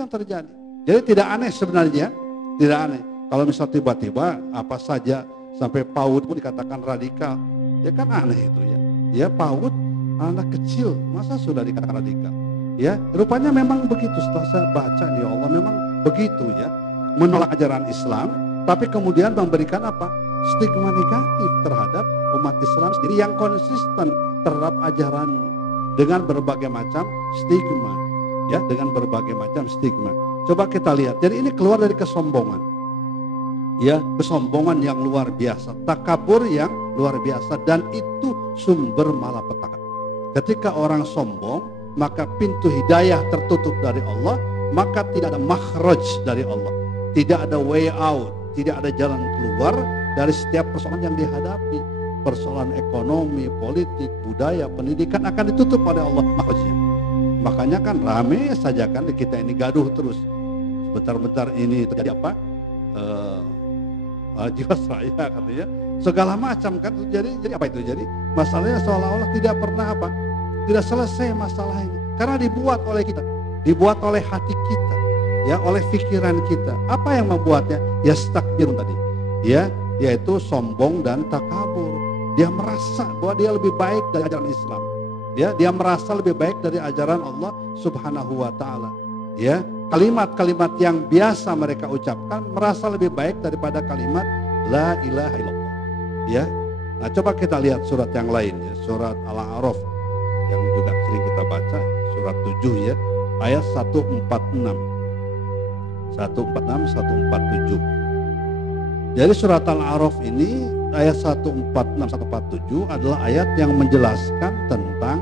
yang terjadi. Jadi tidak aneh sebenarnya, tidak aneh. Kalau misal tiba-tiba apa saja sampai PAUD pun dikatakan radikal, ya kan aneh itu ya. Ya PAUD anak kecil, masa sudah dikatakan radikal? Ya rupanya memang begitu. Setelah saya baca ya Allah memang begitu ya, menolak ajaran Islam, tapi kemudian memberikan apa? Stigma negatif terhadap umat Islam sendiri yang konsisten terhadap ajarannya dengan berbagai macam stigma, ya dengan berbagai macam stigma. Coba kita lihat. Jadi ini keluar dari kesombongan, ya kesombongan yang luar biasa, takabur yang luar biasa, dan itu sumber malapetaka. Ketika orang sombong, maka pintu hidayah tertutup dari Allah, maka tidak ada makhraj dari Allah, tidak ada way out, tidak ada jalan keluar dari setiap persoalan yang dihadapi. Persoalan ekonomi, politik, budaya, pendidikan akan ditutup oleh Allah makhrajnya. Makanya kan rame saja kan di kita ini gaduh terus. Bentar-bentar ini terjadi apa? Jiwasraya katanya. Segala macam kan. Jadi apa itu? Jadi masalahnya seolah-olah tidak pernah apa? Tidak selesai masalahnya. Karena dibuat oleh kita, dibuat oleh hati kita, ya oleh pikiran kita. Apa yang membuatnya? Ya stakbirun tadi, ya yaitu sombong dan takabur. Dia merasa bahwa dia lebih baik dari ajaran Islam. Ya, dia merasa lebih baik dari ajaran Allah Subhanahu wa taala. Ya, kalimat-kalimat yang biasa mereka ucapkan merasa lebih baik daripada kalimat la ilaha illallah. Ya. Nah, coba kita lihat surat yang lain ya, surat Al-A'raf yang juga sering kita baca, surat 7 ya, ayat 146. 146 147. Jadi surat Al-A'raf ini ayat 146-147 adalah ayat yang menjelaskan tentang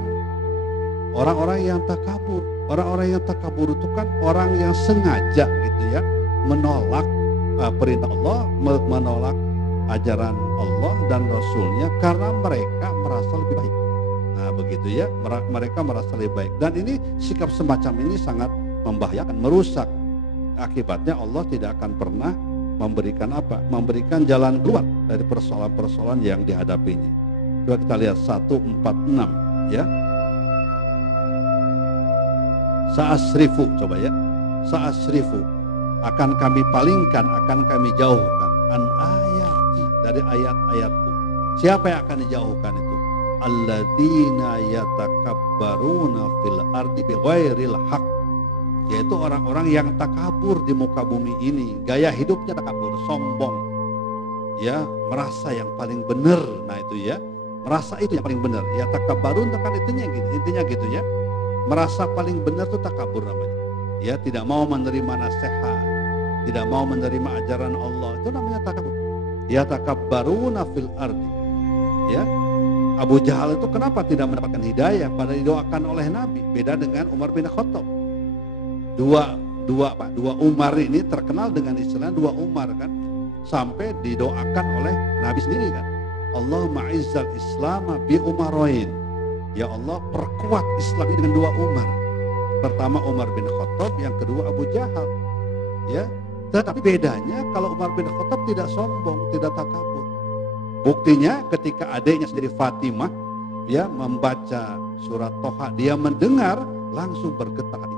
orang-orang yang takabur. Orang-orang yang takabur itu kan orang yang sengaja gitu ya menolak perintah Allah, menolak ajaran Allah dan Rasulnya karena mereka merasa lebih baik. Nah begitu ya, mereka merasa lebih baik. Dan ini sikap semacam ini sangat membahayakan, merusak. Akibatnya Allah tidak akan pernah memberikan apa? Memberikan jalan keluar dari persoalan-persoalan yang dihadapinya. Coba kita lihat 146 ya. Sa'asrifu, coba ya. Sa'asrifu, akan kami palingkan, akan kami jauhkan an ayati, dari ayat-ayatku. Siapa yang akan dijauhkan itu? Alladzina yatakabbaruna fil ardi bighairil haq, yaitu orang-orang yang takabur di muka bumi ini, gaya hidupnya takabur, sombong, ya merasa yang paling benar. Nah itu ya, merasa itu yang paling benar. Ya takabbarun kan intinya gitu ya, merasa paling benar itu takabur namanya. Ya tidak mau menerima nasihat, tidak mau menerima ajaran Allah, itu namanya takabur. Ya takabbaruna fil ardi. Ya Abu Jahal itu kenapa tidak mendapatkan hidayah pada didoakan oleh Nabi? Beda dengan Umar bin Khattab. Dua Umar ini terkenal dengan istilah dua Umar kan, sampai didoakan oleh Nabi sendiri kan. Allahumma izzal Islam bi Umarain. Ya Allah perkuat Islam ini dengan dua Umar. Pertama Umar bin Khattab, yang kedua Abu Jahal. Ya, tetapi bedanya kalau Umar bin Khattab tidak sombong, tidak takabur. Buktinya ketika adiknya sendiri Fatimah ya membaca surat Toha, dia mendengar langsung bergetar hati.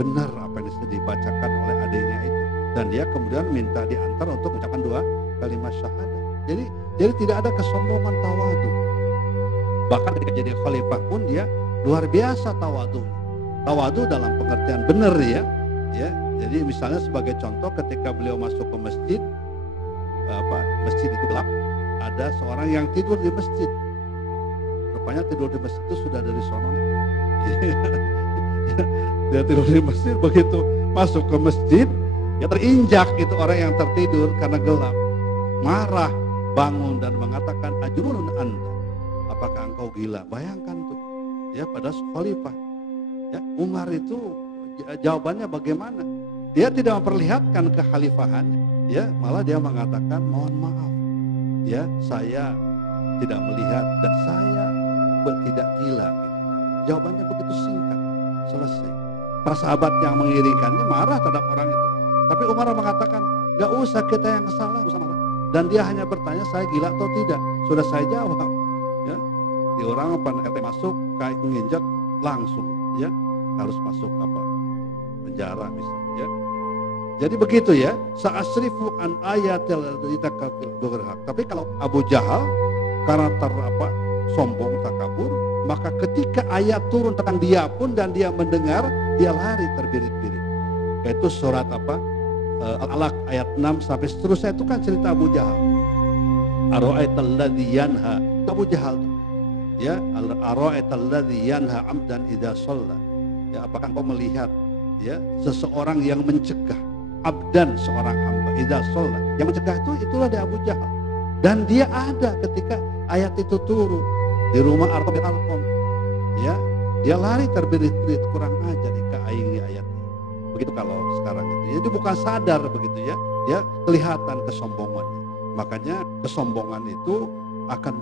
Benar apa yang dibacakan oleh adiknya itu, dan dia kemudian minta diantar untuk mengucapkan dua kalimat syahadat. Jadi tidak ada kesombongan, tawadu. Bahkan ketika jadi khalifah pun dia luar biasa tawadu. Tawadu dalam pengertian benar ya. Jadi misalnya sebagai contoh ketika beliau masuk ke masjid, masjid itu gelap, ada seorang yang tidur di masjid. Rupanya tidur di masjid itu sudah dari sono. Dia tidur di masjid, begitu masuk ke masjid ya terinjak itu orang yang tertidur karena gelap, marah, bangun dan mengatakan ajrunun anta, apakah engkau gila? Bayangkan tuh ya, pada khalifah ya. Umar itu jawabannya bagaimana? Dia tidak memperlihatkan kekhalifahannya ya, malah dia mengatakan mohon maaf ya, saya tidak melihat dan saya tidak gila gitu. Jawabannya begitu singkat, selesai. Para sahabat yang mengiringkannya marah terhadap orang itu. Tapi Umar mengatakan, gak usah kita yang salah, usah marah. Dan dia hanya bertanya, saya gila atau tidak? Sudah saya jawab. Ya, di orang apa masuk, kayak menginjak langsung, ya harus masuk apa? penjara misalnya. Jadi begitu ya, sa'asrifu an ayatil ladzina berhak. Tapi kalau Abu Jahal karena sombong takabur, maka ketika ayat turun tentang dia pun dan dia mendengar, dia lari terbirit-birit. Yaitu surat Al-Alaq ayat 6 sampai seterusnya itu kan cerita Abu Jahal. Ara'aital ladzi yanha, Abu Jahal tuh. Ya, ara'aital ladzi yanha 'abdan idza shalla. Ya, apakah engkau melihat ya seseorang yang mencegah abdan, seorang hamba, idza shalla. Yang mencegah itulah dia Abu Jahal. Dan dia ada ketika ayat itu turun di rumah Arqam bin Arqam. Ya, dia lari terbirit-birit, kurang ajar jika aing ayatnya. Begitu kalau sekarang itu. Jadi bukan sadar begitu ya. Ya, kelihatan kesombongannya. Makanya kesombongan itu akan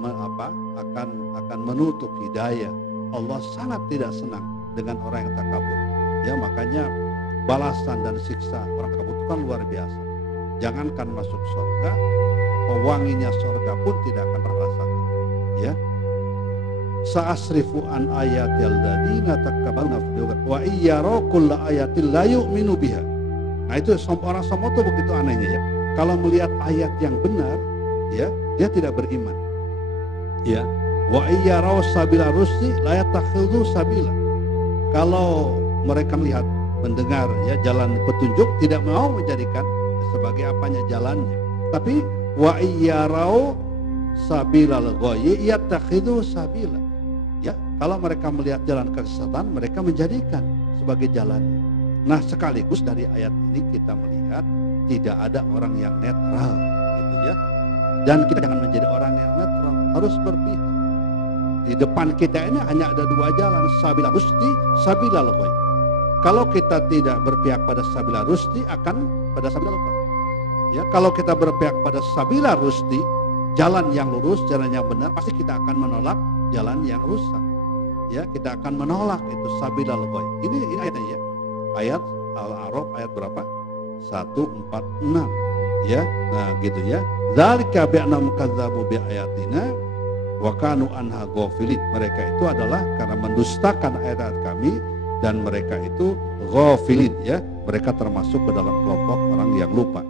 menutup hidayah. Allah sangat tidak senang dengan orang yang takabur. Ya, makanya balasan dan siksa orang takabur itu kan luar biasa. Jangankan masuk surga, wanginya surga pun tidak akan merasakan. Ya. Sa'asrifu an ayatil ladzina takabbarna fil ardi wa iyyara kulla ayatin la yu'minu biha. Nah, itu orang sombong itu begitu anehnya ya. Kalau melihat ayat yang benar, ya, dia tidak beriman. Ya. Wa iyyara sabila rusdi la yattakhidhu sabila. Kalau mereka melihat, mendengar ya jalan petunjuk, tidak mau menjadikan sebagai apanya jalannya. Tapi wa iyyarau sabilal ghayyi yattakhidhu sabila. Ya, kalau mereka melihat jalan kesesatan, mereka menjadikan sebagai jalannya. Nah, sekaligus dari ayat ini kita melihat tidak ada orang yang netral gitu ya. Dan kita jangan menjadi orang yang netral, harus berpihak. Di depan kita ini hanya ada dua jalan, sabila rusdi, sabilal ghayyi. Kalau kita tidak berpihak pada sabila rusdi, akan pada sabila ghayyi. Ya, kalau kita berpihak pada sabila rusdi, jalan yang lurus, jalan yang benar, pasti kita akan menolak jalan yang rusak. Ya, kita akan menolak itu sabilal ghayyi. Ini ayatnya ya. Ayat Al-A'raf ayat berapa? 146. Ya. Nah, gitu ya. Dzalika bi'annahum kadzdzabu biayatina wa kanu anha ghafilin. Mereka itu adalah karena mendustakan ayat-ayat kami dan mereka itu ghafilin ya. Mereka termasuk ke dalam kelompok orang yang lupa.